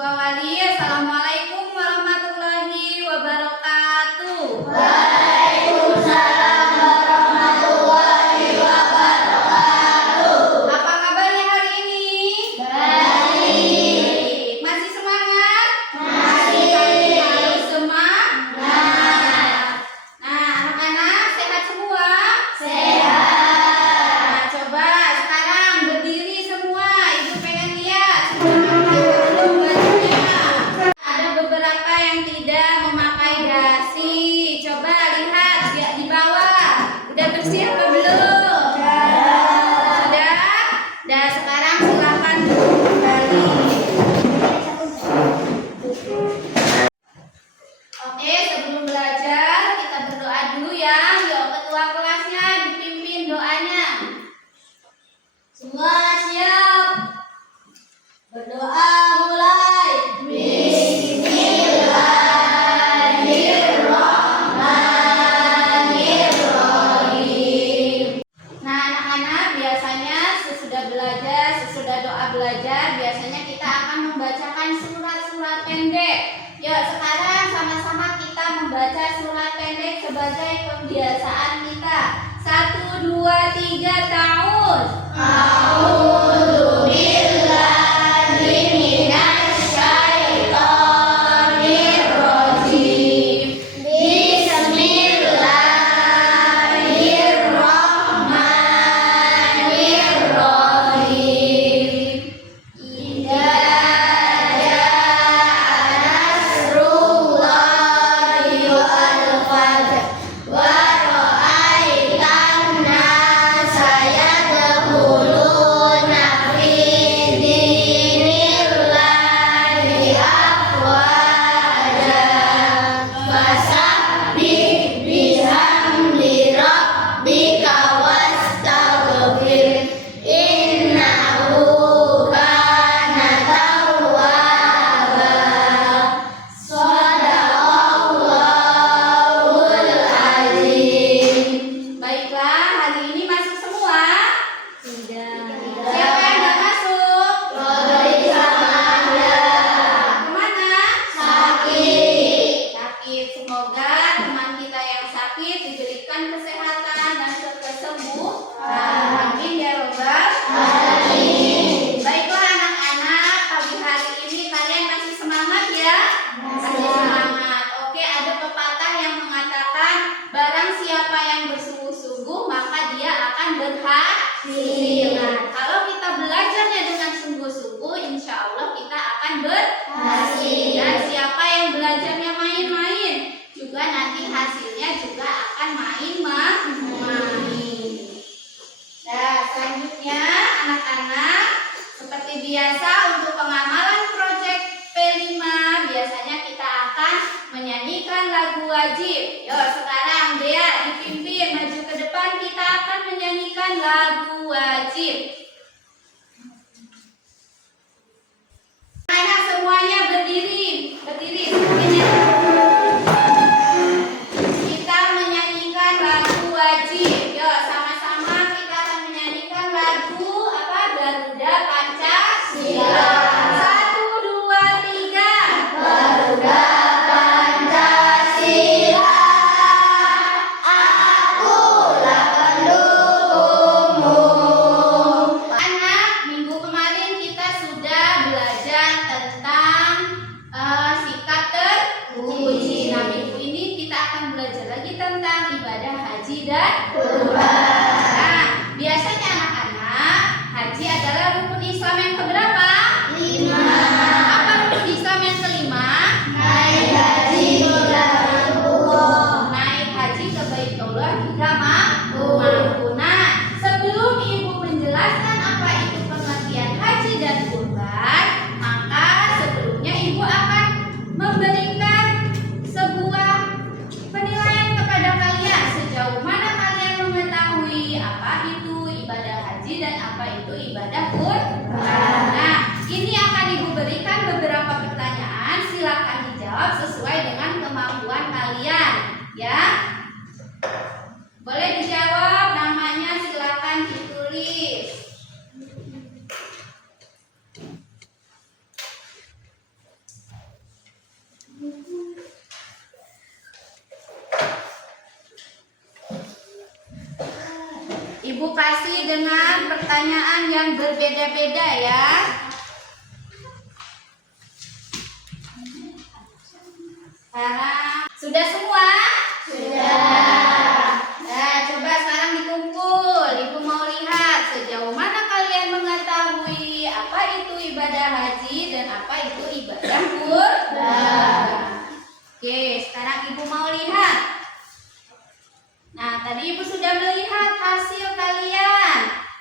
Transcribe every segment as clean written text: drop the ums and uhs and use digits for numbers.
Ibu awali, Assalamualaikum warahmatullahi wabarakatuh. Waalaikumsalam warahmatullahi wabarakatuh. Apa kabarnya hari ini? Baik. Masih semangat? Masih. Harus semangat. Nah, anak-anak sehat semua? Sehat. Nah, coba sekarang berdiri semua. Ibu pengen lihat sebelum belajarnya. Ada beberapa yang tidak memakai dasi. Coba lihat di bawah. Udah bersih apa belum? Sudah? Nah, sekarang silakan duduk kembali. Oke, sebelum belajar kita berdoa dulu ya. Yuk, ketua kelasnya dipimpin doanya. Semua siap. Berdoa mulai. Bismillahirrahmanirrahim. Nah, anak-anak biasanya sesudah belajar, sesudah doa belajar, biasanya kita akan membacakan surat-surat pendek. Yuk, sekarang sama-sama kita membaca surat pendek sebagai pembiasaan kita. 1, 2, 3, tahun. A'udzu billahi minasy syaithanir rajim. Bismillahirrahmanirrahim. Idza jaa nasrullahi wal fath wa ra'aitan nasa yadkhuluna fi dinillahi afwaja fasabbih bihamdi rabbika wastaghfir innahu kana tawwaba. Shadaqallahul azim. Baiklah, hari ini masuk semua? Sudah. Siapa yang nggak masuk? Kemana? Sakit. Sakit. Semoga teman kita yang sakit diberikan kesehatan dan cepat sembuh. Amin ya robbal alamin. Baiklah anak-anak, pagi hari ini kalian masih semangat ya? Masih semangat. Oke, ada pepatah yang mengatakan barang siapa yang bersungguh-sungguh maka dia akan berhasil. Nah, kalau kita belajarnya dengan sungguh-sungguh, insya Allah kita akan berhasil. Dan siapa yang belajarnya main-main, juga nanti hasilnya juga akan main-main. Nah, selanjutnya anak-anak, seperti biasa untuk pengamalan proyek P5, biasanya kita akan menyanyikan lagu wajib. Yuk, sekarang Dea dipimpin maju ke depan, kita akan menyanyikan lagu wajib. Anak semuanya berdiri, berdiri semuanya. Kita menyanyikan lagu wajib. Yuk, sama-sama kita akan menyanyikan lagu apa? Garuda Pancasila. 1, 2, 3. Garuda Pancasila, akulah pendukungmu. Anak, minggu kemarin kita sudah belajar tentang sikap terpuji. Nah, minggu ini kita akan belajar lagi tentang ibadah haji dan kurban. Nah, biasanya anak-anak, haji adalah rukun Islam yang keberapa? 5. Apa rukun Islam yang kelima? Naik haji ke Baitullah. Naik haji ke Baitullah jika mampu. Nah, sebelum ibu menjelaskan apa itu pengertian haji dan kurban, maka sebelumnya ibu akan memberikan sebuah penilaian kepada kalian sejauh mana kalian mengetahui apa itu ibadah haji dan apa itu ibadah kurban. Nah, ini akan ibu berikan beberapa pertanyaan, silakan dijawab sesuai dengan kemampuan kalian, ya. Boleh dijawab, namanya silakan ditulis. Ibu kasih dengan pertanyaan yang berbeda-beda ya. Sekarang sudah semua? Sudah. Nah, coba sekarang dikumpul. Ibu mau lihat sejauh mana kalian mengetahui apa itu ibadah haji dan apa itu ibadah kurban. Oke, sekarang ibu mau lihat. Nah, tadi ibu sudah melihat hasil kalian.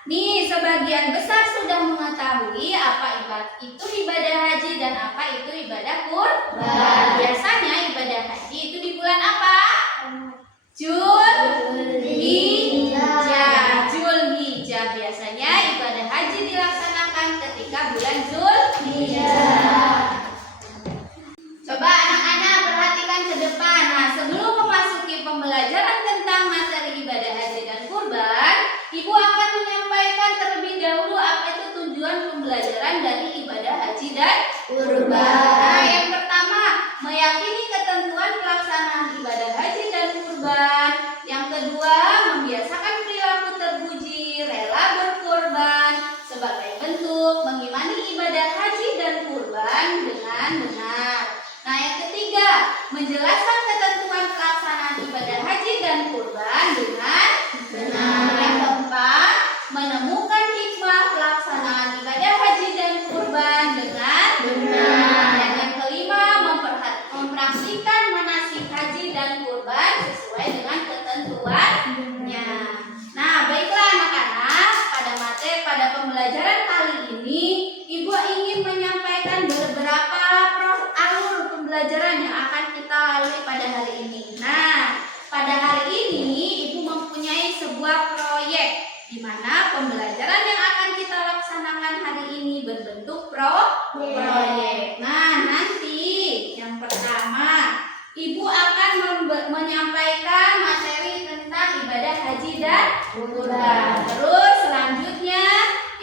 Nih, sebagian besar sudah mengetahui apa itu ibadah haji dan apa itu ibadah kurban. Biasanya ibadah haji itu di bulan apa? Zulhijjah. Zulhijjah biasanya ibadah haji dilaksanakan ketika bulan Zulhijjah. Coba anak-anak perhatikan ke depan. Nah, sebelum memasuki pembelajaran tentang materi ibadah haji dan kurban, ibu akan menyampaikan terlebih dahulu apa itu tujuan pembelajaran dari ibadah haji dan kurban. Nah, yang pertama, meyakini ketentuan pelaksanaan ibadah haji dan kurban. Yang kedua, membiasakan perilaku terpuji, rela berkorban sebagai bentuk mengimani ibadah haji dan kurban dengan benar. Nah, yang ketiga, menjelaskan ketentuan pelaksanaan ibadah haji dan kurban dengan benar. Yang keempat, menemukan hikmah pelaksanaan ibadah haji dan kurban dengan benar. Dan yang kelima, mempraktikkan manasik haji dan kurban sesuai dengan ketentuannya. Nah, baiklah anak-anak, pada pembelajaran kali ini, ibu ingin menyampaikan beberapa alur pembelajaran yang akan kita lalui pada hari ini. Nah, pada hari ini ibu mempunyai sebuah proyek di mana pembelajaran yang akan kita laksanakan hari ini berbentuk proyek. Nah, nanti yang pertama ibu akan menyampaikan materi tentang ibadah haji dan kurban. Terus selanjutnya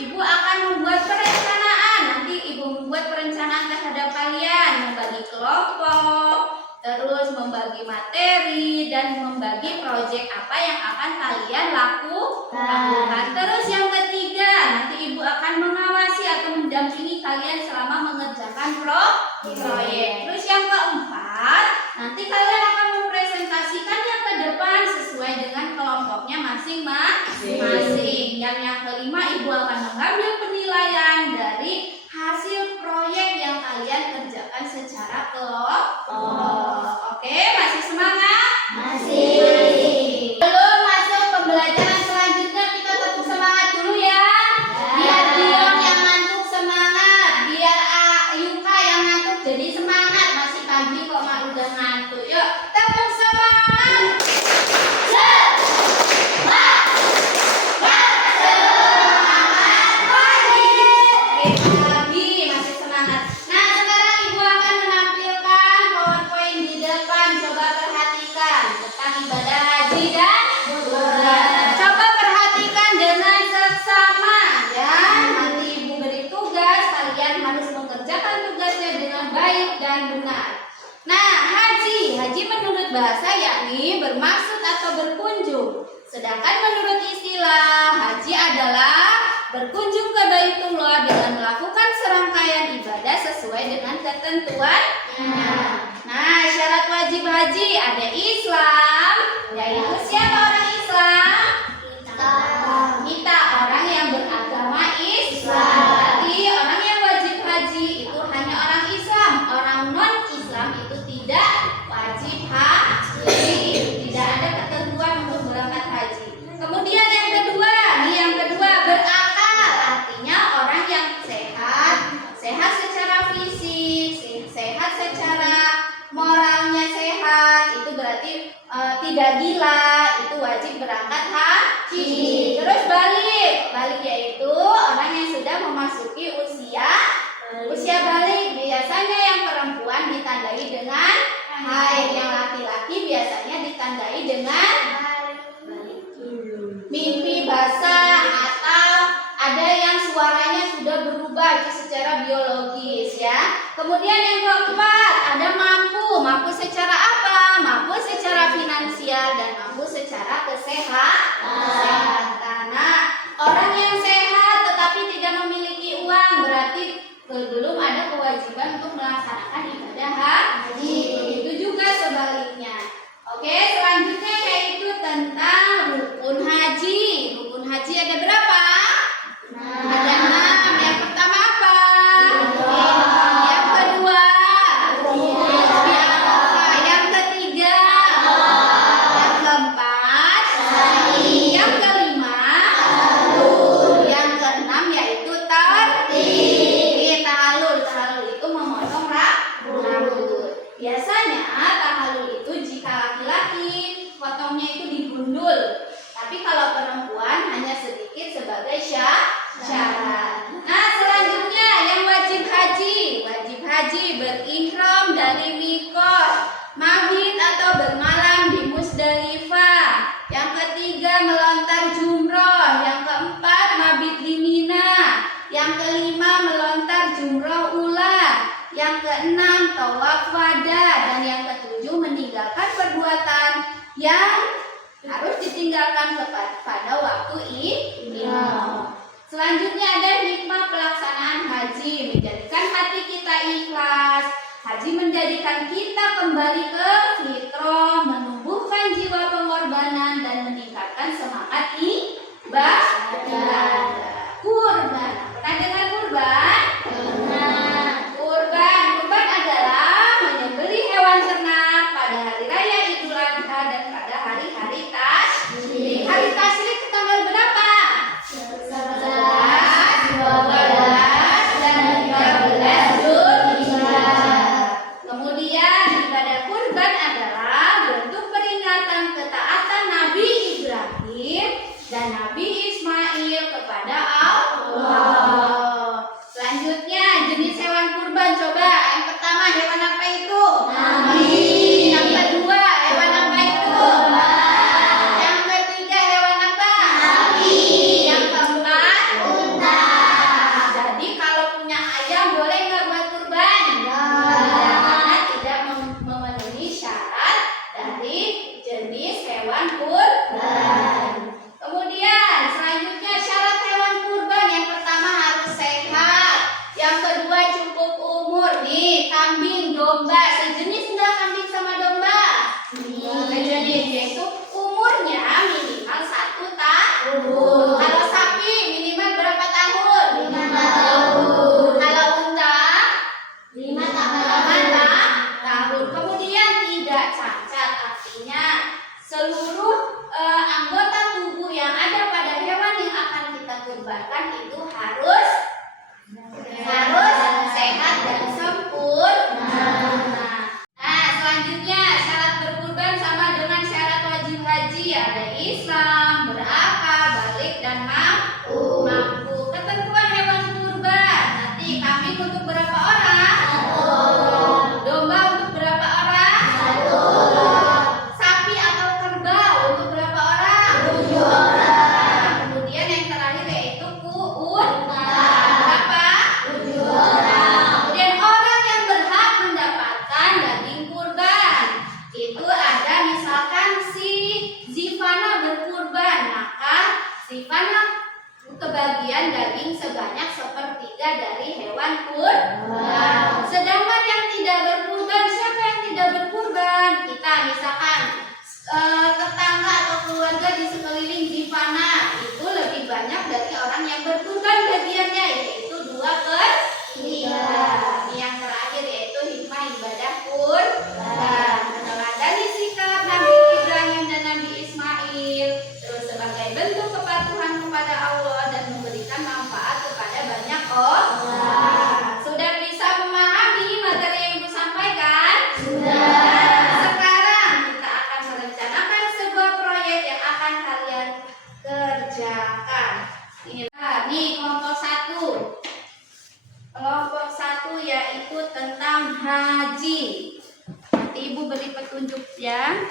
ibu akan membuat perencanaan. Nanti ibu membuat perencanaan terhadap kalian, membagi kelompok, terus membagi materi dan membagi proyek apa yang akan kalian lakukan. Terus yang ketiga, nanti ibu akan mengawasi atau mendampingi kalian selama mengerjakan proyek. Terus yang keempat, nanti kalian akan mempresentasikannya ke depan sesuai dengan kelompoknya masing-masing. Yang kelima, ibu akan mengambil penilaian dari hasil proyek yang kalian kerjakan secara kelompok. Oke, masih semangat? Masih. Belum masuk pembelajaran selanjutnya, kita tetap semangat dulu ya. Biar Dion yang ngantuk semangat, biar Yuka yang ngantuk jadi semangat. Masih pagi kok mak udah ngantuk. Yuk, tetap semangat. Bahasa yakni bermaksud atau berkunjung. Sedangkan menurut istilah, haji adalah berkunjung ke Baitullah dengan melakukan serangkaian ibadah sesuai dengan ketentuannya. Nah, syarat wajib haji ada Islam, yaitu siapa orang Islam? Kita orang yang beragama Islam. Berarti orang yang wajib haji itu hanya orang Islam. Orang non-Islam itu tidak wajib haji. Tidak ada ketentuan untuk berangkat haji. Kemudian yang kedua berakal. Artinya orang yang sehat secara fisik, sehat secara moralnya sehat. Itu berarti tidak gila, itu wajib berangkat haji. Terus balik yaitu orang yang sudah memasuki usia balik. Biasanya yang perempuan ditandai dengan haid, yang laki-laki biasanya ditandai dengan mimpi basah atau ada yang suaranya sudah berubah itu secara biologis ya. Kemudian yang keempat ada mampu secara apa? Mampu secara finansial dan mampu secara kesehatan. Nah, berarti belum ada kewajiban untuk melaksanakan ibadah haji. Begitu juga sebaliknya. Oke, selanjutnya yaitu tentang rukun haji. Rukun haji ada berapa? Ada 6. Yang pertama apa? Yang kedua? Yang ketiga? Yang keempat? Yang kelima? Yang keenam yaitu tahalul. Tahalul itu memotong rambut. Biasanya tahalul itu jika laki-laki potongnya itu digundul, tapi kalau perempuan hanya sedikit sebagai syarat. Nah, selanjutnya yang wajib haji. Wajib haji berihram dari mikot, mabit atau bermalam di Musdalifah. Yang ketiga melontar jumroh. Yang keempat mabit di Mina. Yang kelima melontar jumroh ulang. Yang keenam tawaf wada. Dan yang ketujuh meninggalkan perbuatan yang harus ditinggalkan pada waktu ihram. Selanjutnya ada hikmah pelaksanaan haji, menjadikan hati kita ikhlas. Haji menjadikan kita kembali ke fitrah, menumbuhkan jiwa pengorbanan dan meningkatkan semangat ibadah. Kurban. Pernah dengar kurban? Kurban adalah menyembelih hewan ternak pada hari raya Idul Adha dan pada hari-hari tasyrik. Hari tasyrik tanggal berapa? 11, 12, dan 13 Zulhijjah. Kemudian ibadah kurban adalah bentuk peringatan ketaatan Nabi Ibrahim dan Nabi Ismail kepada Allah. Selanjutnya jenis hewan kurban, coba. Yang pertama hewan apa itu? Nabi. Yang kedua hewan apa itu? Yang ketiga hewan apa? Nabi. Yang keempat? Unta. Jadi kalau punya ayam boleh nggak buat kurban? Karena tidak memenuhi syarat dari jenis hewan kurban. Kemudian selanjutnya syarat hewan kurban, yang pertama harus sehat, yang kedua cukup umur. Nih, kambing, domba, sejenis enggak kambing sama domba? Sejenis, yaitu umurnya minimal 1 tahun. Kalau sapi minimal berapa tahun? 5 tahun. Kalau unta 5 tahun. Kemudian tidak cacat, artinya seluruh anggota tubuh yang ada pada hewan yang akan kita kurbankan itu harus sehat dan sempurna. Nah, selanjutnya syarat berkurban sama dengan syarat wajib haji, ada Islam, berakal, balik dan mampu. Ketentuan hewan kurban, nanti kambing untuk berapa orang? 1. Domba untuk berapa orang? 1. Sapi atau kerbau untuk berapa orang? 7 orang. Kemudian yang terakhir yaitu unta. Berapa? 7 orang. Kemudian orang yang berhak mendapatkan daging kurban itu ada, misalkan si Zivana berkurban, maka Zivana kebagian daging sebanyak 1/3 dari hewan kurban. Sedangkan yang tidak berkurban, siapa yang tidak berkurban? Kita misalkan tetangga atau keluarga di sekeliling Zivana itu lebih banyak dari orang yang berkurban bagiannya, yaitu 2/3. Yang terakhir yaitu hikmah ibadah kurban, meneladani sikap Nabi Ibrahim dan Nabi Ismail, terus sebagai bentuk kepatuhan kepada Allah dan memberikan manfaat kepada banyak orang. Sudah bisa memahami materi yang Ibu sampaikan? Sudah. Sekarang kita akan merencanakan sebuah proyek yang akan kalian kerjakan. Nih kelompok 1. Kelompok 1 yaitu tentang haji. Nanti Ibu beri petunjuk ya.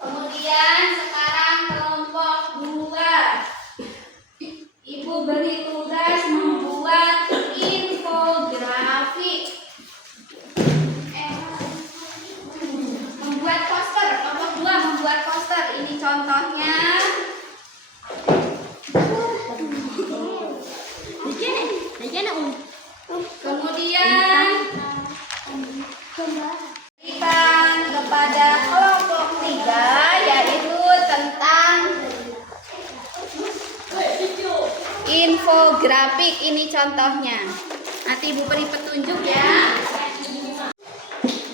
Kemudian sekarang kelompok 2. Ibu beri tugas membuat infografik. Membuat poster. Kelompok 2 membuat Kemudian berikan kepada kelompok 3 yaitu tentang infografik. Ini contohnya. Nanti Ibu beri petunjuk ya.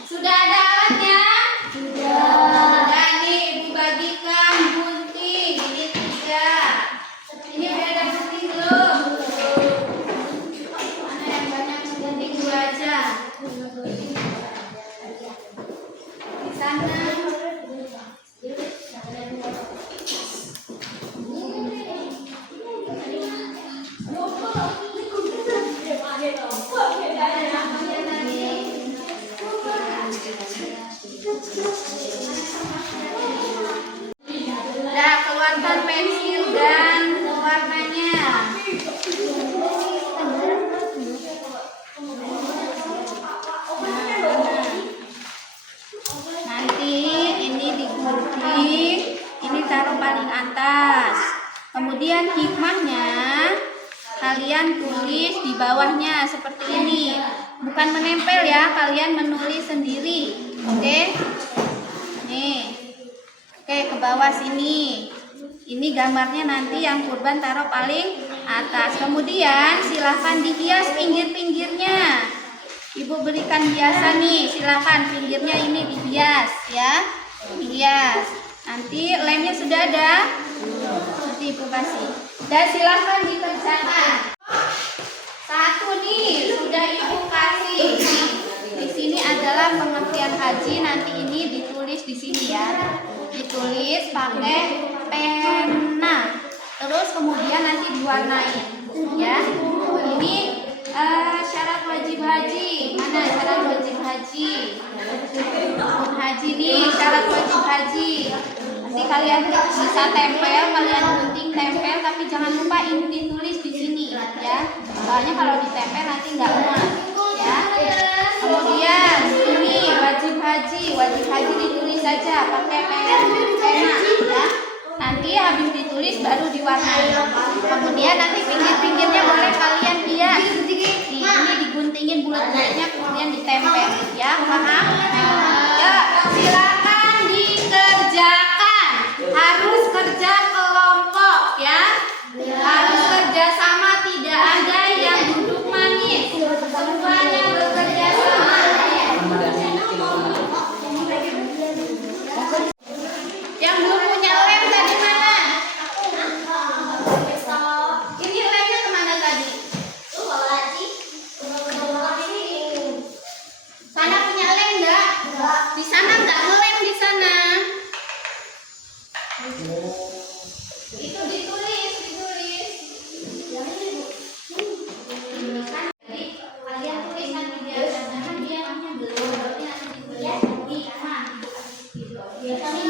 Sudah ada alatnya? Sudah nih Ibu bagikan gunting. Ini 3. Ini udah ada gunting belum? Mana yang banyak gunting 2 aja. Di sana. Nah, keluarkan pensil dan warnanya. Nanti ini digunting, ini taruh paling atas. Kemudian hikmahnya kalian tulis di bawahnya seperti ini. Bukan menempel ya, kalian menulis sendiri. Oke? Nih. Oke, ke bawah sini. Ini gambarnya nanti yang kurban taruh paling atas. Kemudian silahkan dihias pinggir-pinggirnya. Ibu berikan hiasan nih, silahkan pinggirnya ini dihias ya. Dihias. Nanti lemnya sudah ada. Nanti Ibu kasih. Dan silahkan dikerjakan. 1 nih sudah Ibu kasih. Di sini adalah pengertian haji. Nanti ini ditulis di sini ya. Ditulis pakai pena. Terus kemudian nanti diwarnai ya. Ini syarat wajib haji. Mana syarat wajib haji? Haji nih syarat wajib haji. Nanti kalian bisa tempel, kalian gunting tempel, tapi jangan lupa ini ditulis di sini ya. Soalnya kalau ditempel nanti nggak muat ya. Kemudian ini wajib haji ditulis saja pakai pena ya. Nanti habis ditulis baru diwarnai. Kemudian nanti pinggir-pinggirnya boleh kalian hias. Ini diguntingin bulat-bulatnya kemudian ditempel ya. Paham? Ya, silakan dikerjakan. Harus kerja kelompok ya. Harus kerja sama, tidak ada yang duduk manis. Semuanya bekerja sama. Yang belum punya lem tadi mana? Ini lemnya kemana tadi? Sana punya lem enggak? Di sana enggak ngelem di sana. Itu ditulis. Jadi kalian tulis nanti dia karena dia namanya belum berarti nanti ditulis di mana? Iya, jangan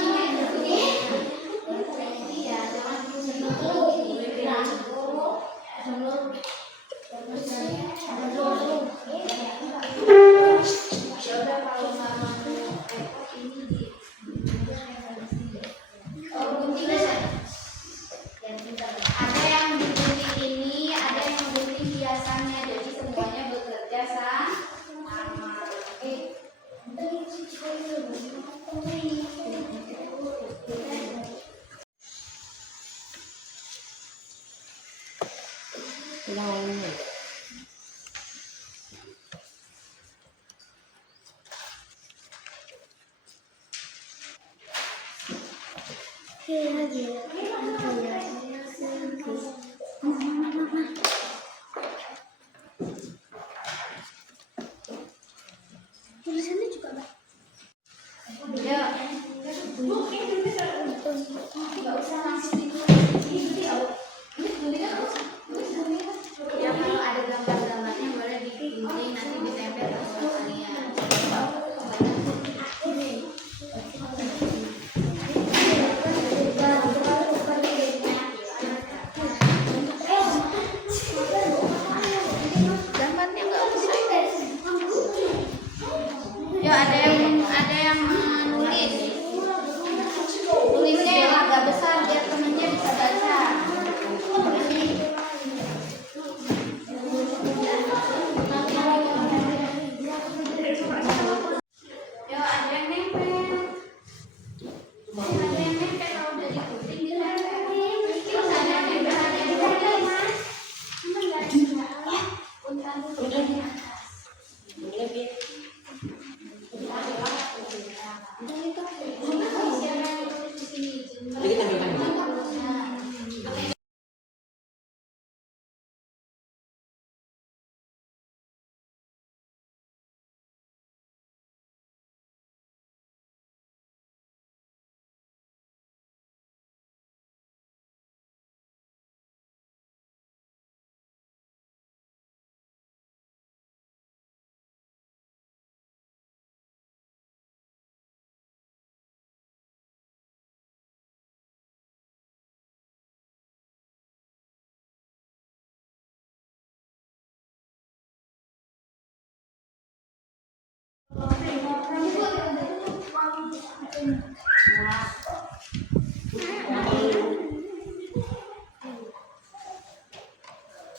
ada yang digunting ini, ada yang menggunting hiasannya, jadi semuanya bekerja sama. Tulisannya juga Mbak. Ya. Nggak usah langsung ditulis. Ini tulisnya ya kalau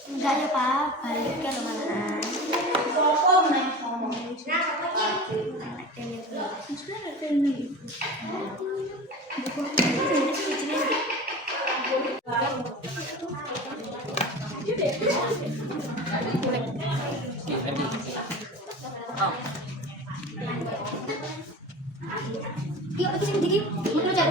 Enggak ya Pak, balik ke mana? Yuk, dikit, mau belajar.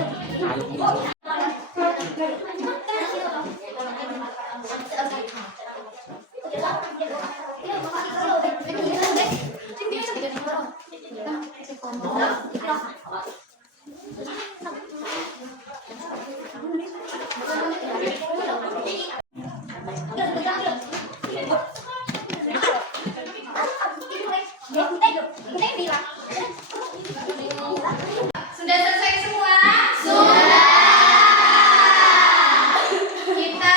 Sudah selesai semua? Sudah. Kita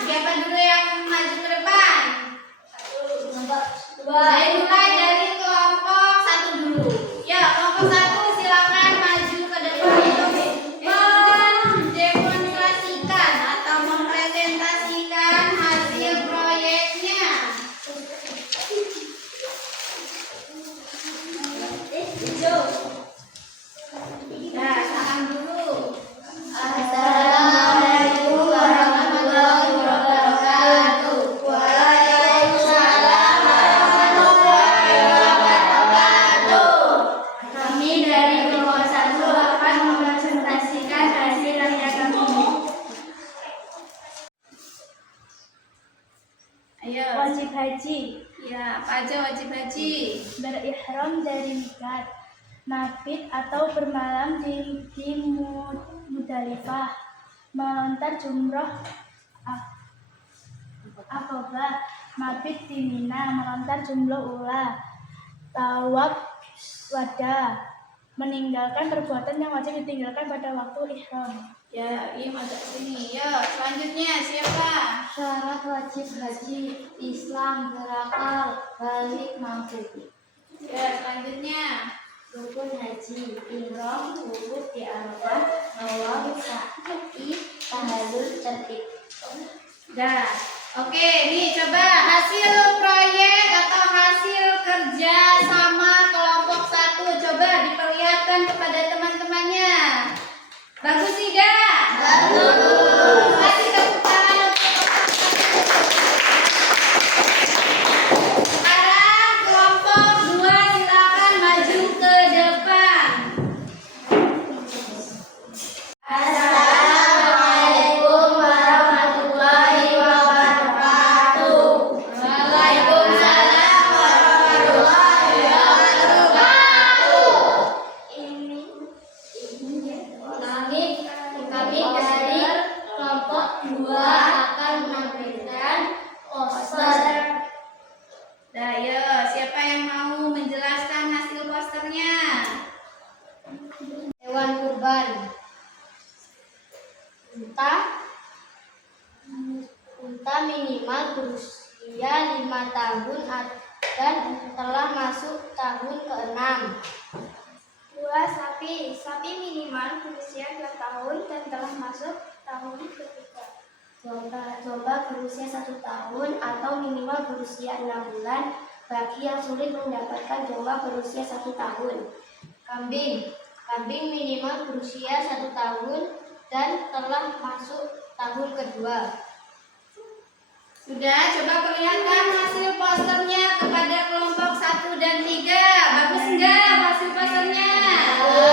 siapa dulu yang maju ke depan? Saya mulai dari kelompok 1 dulu. Ya, kelompok 1 silakan maju ke depan untuk mendemonstrasikan atau mempresentasikan hasil proyeknya. Nah, salam dulu. Assalamualaikum warahmatullahi wabarakatuh. Waalaikumsalam warahmatullahi wabarakatuh. Kami dari kelompok 1 akan mempresentasikan hasil karya kami. Ayo. Wajib haji, Ya, apa aja wajib haji? berihram dari miqat, mabit atau bermalam di Muzdalifah, melontar jumroh Aqabah, mabit di Mina, melontar jumroh ula, tawaf wada, meninggalkan perbuatan yang wajib ditinggalkan pada waktu ihram. Ya, ini masuk sini. Ya, selanjutnya siapa? Syarat wajib haji, Islam, berakal, balik, mampu. Ya, selanjutnya. Rukun haji, ihram, wukuf di Arafah, nawaf, sa'i, tahallul, tertib. Dah. Oke, nih coba hasil proyek atau hasil kerja sama kelompok 1 coba diperlihatkan kepada teman-temannya. Bagus tidak? Bagus. Kasih tepuk tangan untuk sekarang kelompok 2 silakan maju ke depan. Assalamualaikum warahmatullahi wabarakatuh. Waalaikumsalam warahmatullahi wabarakatuh. Kami dari kelompok 2 akan menampilkan poster. Nah, ya, siapa yang mau menjelaskan hasil posternya? Hewan kurban. Unta minimal berusia 5 tahun dan telah masuk tahun ke-6. Dua sapi. Sapi minimal berusia 2 tahun dan telah masuk tahun ke-3. Domba berusia 1 tahun atau minimal berusia 6 bulan bagi yang sulit mendapatkan domba berusia 1 tahun. Kambing. Kambing minimal berusia 1 tahun dan telah masuk tahun ke-2. Sudah, coba perlihatkan hasil posternya kepada kelompok 1 dan 3. Bagus enggak hasil posternya?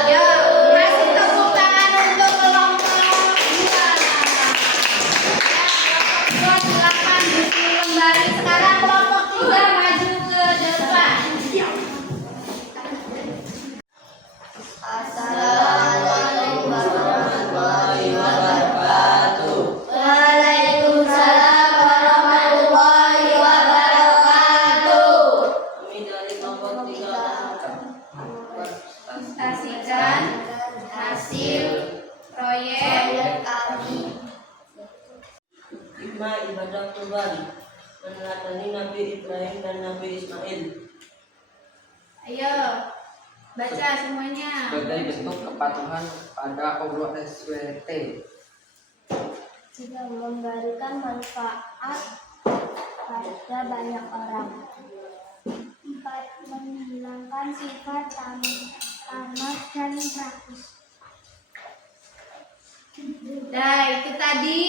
Ya, kasih tepuk tangan untuk kelompok 2. Ya, kelompok 2 silakan duduk kembali. Sekarang kelompok 3 maju ke depan. Assalamualaikum warahmatullahi wabarakatuh. Waalaikumsalam warahmatullahi wabarakatuh. Kami dari kelompok 3 Presentasikan hasil proyek kami. hikmah ibadah kurban meneladani Nabi Ibrahim dan Nabi Ismail. Ayo, Baca semuanya. Sebagai bentuk kepatuhan pada Allah SWT. Juga memberikan manfaat pada banyak orang. 4. Menghilangkan sifat tamat dan praktis. Nah, itu tadi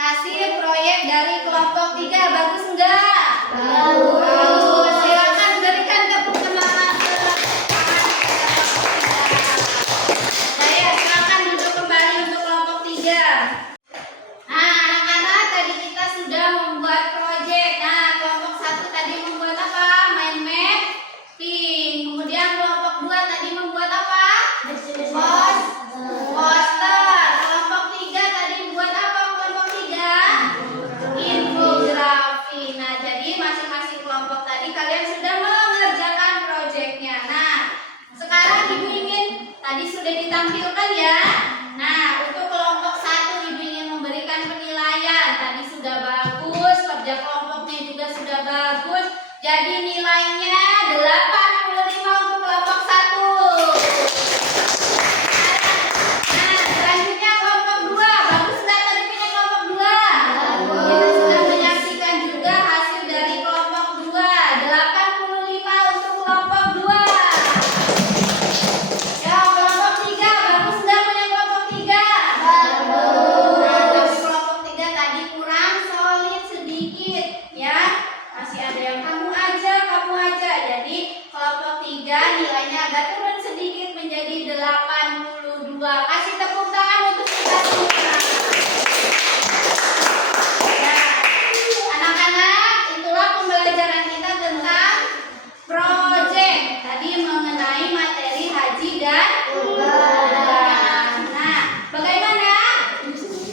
hasil proyek dari kelompok 3. Bagus enggak? Bagus. Silakan berikan tepuk semangat ke saya. Silakan duduk kembali untuk kelompok 3. Nah, anak-anak, tadi kita sudah membuat proyek. Nah, kelompok 1 tadi membuat apa? Mind mapping. Kemudian kelompok 2 tadi membuat apa? Poster. Kelompok 3 tadi buat apa? Kelompok 3 infografi. Nah, jadi masing-masing kelompok tadi kalian sudah mengerjakan proyeknya. Nah, sekarang ibu ingin, tadi sudah ditampilkan ya. Nah, untuk kelompok 1 ibu ingin memberikan penilaian. Tadi sudah bagus, kerja kelompoknya juga sudah bagus. Jadi nilainya 85 untuk kelompok 1. Nah, selanjutnya kelompok 2. Bagus nggak tadi punya kelompok 2? Kita sudah menyaksikan juga hasil dari kelompok 2. 85 untuk kelompok 2. Ya, kelompok 3. Bagus nggak punya kelompok 3? Nah, tapi kelompok 3 tadi kurang solid sedikit ya. Masih ada yang kamu aja. Jadi kelompok 3 nilainya agak turun sedikit menjadi 82. Kasih tepuk tangan untuk kita semua. Ya, anak-anak, itulah pembelajaran kita tentang proyek. Tadi mengenai materi haji dan kurban. Nah, bagaimana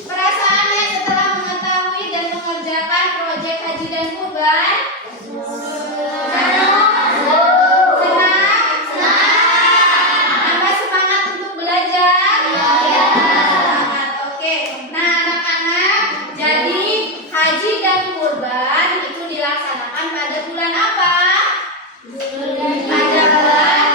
perasaannya setelah mengetahui dan mengerjakan proyek haji dan kurban? Nambah semangat untuk belajar? Semangat, oke. Nah, anak-anak, jadi haji dan kurban itu dilaksanakan pada bulan apa? Pada bulan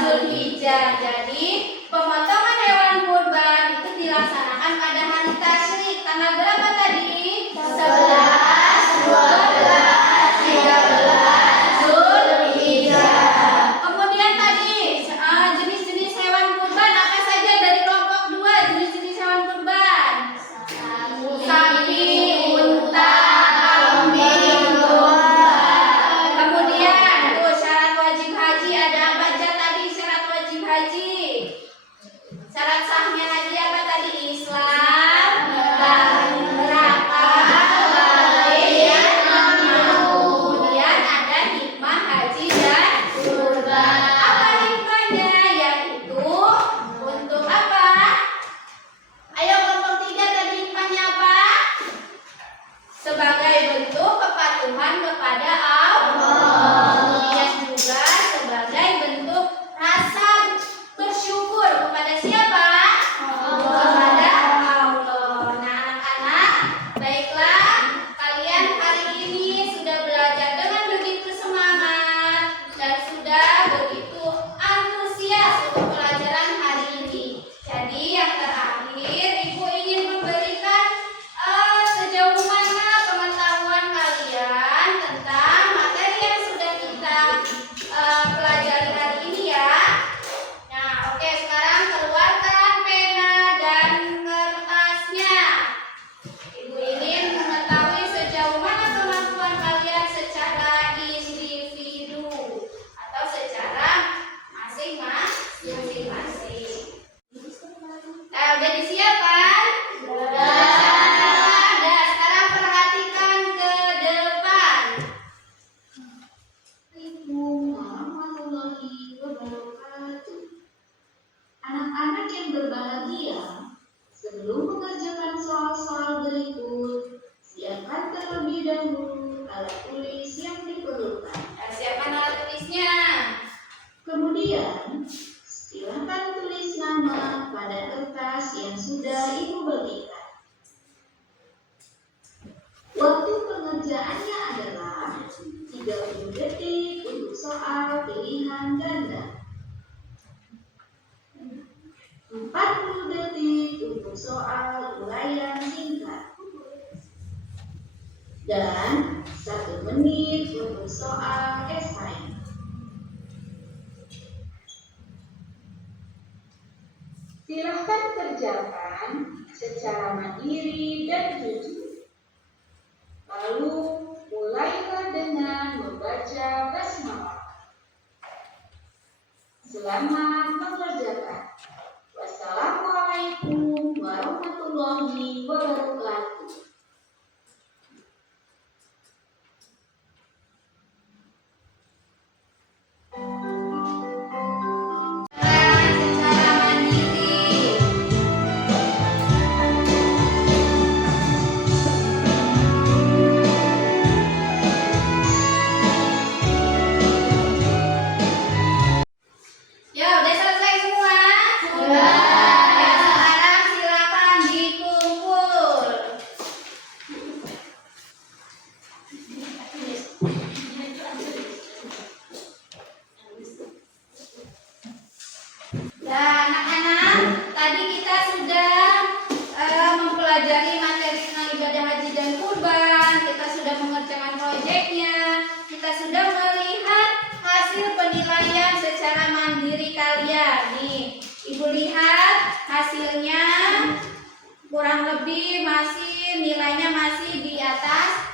Zulhijjah. Jadi pemotongan hewan kurban itu dilaksanakan pada hari tasyrik. Tanggal berapa tadi? 11, 12, 13 Zulhijjah. Kemudian tadi jenis-jenis hewan kurban apa saja dari kelompok 2? Jenis-jenis hewan kurban. Sapi, unta, kambing, domba. Kemudian tuh syarat wajib haji ada apa aja tadi syarat wajib haji? Syarat sahnya haji apa tadi? Islam, berakal, balik, kemudian ada hikmah haji dan kurban. Apa hikmahnya? Yaitu untuk apa? Ayo kelompok 3 tadi hikmahnya apa? Sebagai bentuk kepatuhan kepada Allah. Kemudian juga sebagai bentuk rasa bersyukur kepada siapa? Kepada Allah. Nah, anak-anak, baiklah, kalian hari ini sudah belajar dengan begitu semangat dan sudah begitu antusias untuk pelajaran hari ini. Jadi yang terakhir, ibu ingin memberikan sejauh mana pengetahuan kalian tentang materi yang sudah kita pelajari hari ini ya. Nah, oke, sekarang keluarkan pena dan kertasnya. Ibu ingin mengetahui sejauh mana kemampuan kalian secara individu atau secara masing-masing. Nah, udah disiapkan? Nah, sekarang perhatikan ke depan. Assalamualaikum warahmatullahi wabarakatuh. Anak-anak yang berbahagia, sebelum mengerjakan soal-soal berikut, siapkan terlebih dahulu alat tulis yang diperlukan. Siapkan alat tulisnya. Kemudian, silakan tulis nama pada kertas yang sudah ibu berikan. Waktu pengerjaannya adalah 30 detik untuk soal pilihan ganda. 10 soal uraian singkat. Dan 1 menit untuk soal esai. Silahkan kerjakan secara mandiri dan jujur. Lalu mulailah dengan membaca basmalah. Selamat mengerjakan. Wassalamualaikum warahmatullahi wabarakatuh. Secara mandiri. Ya, udah selesai semua? Sudah. Ya, sekarang silakan dikumpul. Ya, anak-anak, tadi kita sudah mempelajari materi tentang ibadah haji dan kurban. Kita sudah mengerjakan proyeknya. Kita sudah melihat hasil penilaian secara mandiri kalian. Nih, Ibu lihat hasilnya kurang lebih masih nilainya masih di atas,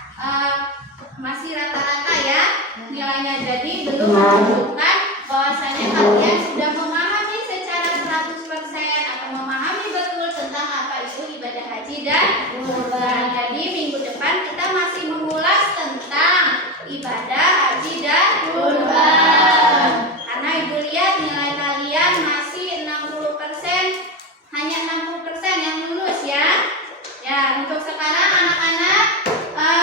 masih rata-rata ya nilainya. Jadi belum menunjukkan bahwasanya kalian sudah memahami secara 100% atau memahami betul tentang apa itu ibadah haji dan kurban. Jadi minggu depan kita masih mengulas tentang ibadah haji dan kurban. Karena Ibu lihat nilai kalian masih 60%, hanya 60% yang lulus ya. Ya, untuk sekarang anak-anak,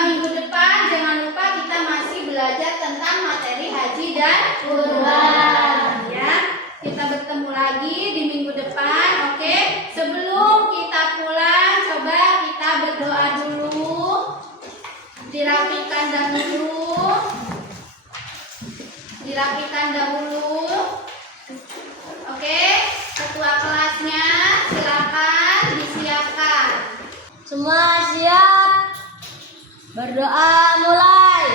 minggu depan jangan lupa kita masih belajar tentang materi haji dan kurban. Ya, kita bertemu lagi di minggu depan, oke? Sebelum kita pulang, coba kita berdoa dulu, dirapikan dahulu, oke? Ketua kelasnya silakan disiapkan. Semua siap? Berdoa mulai.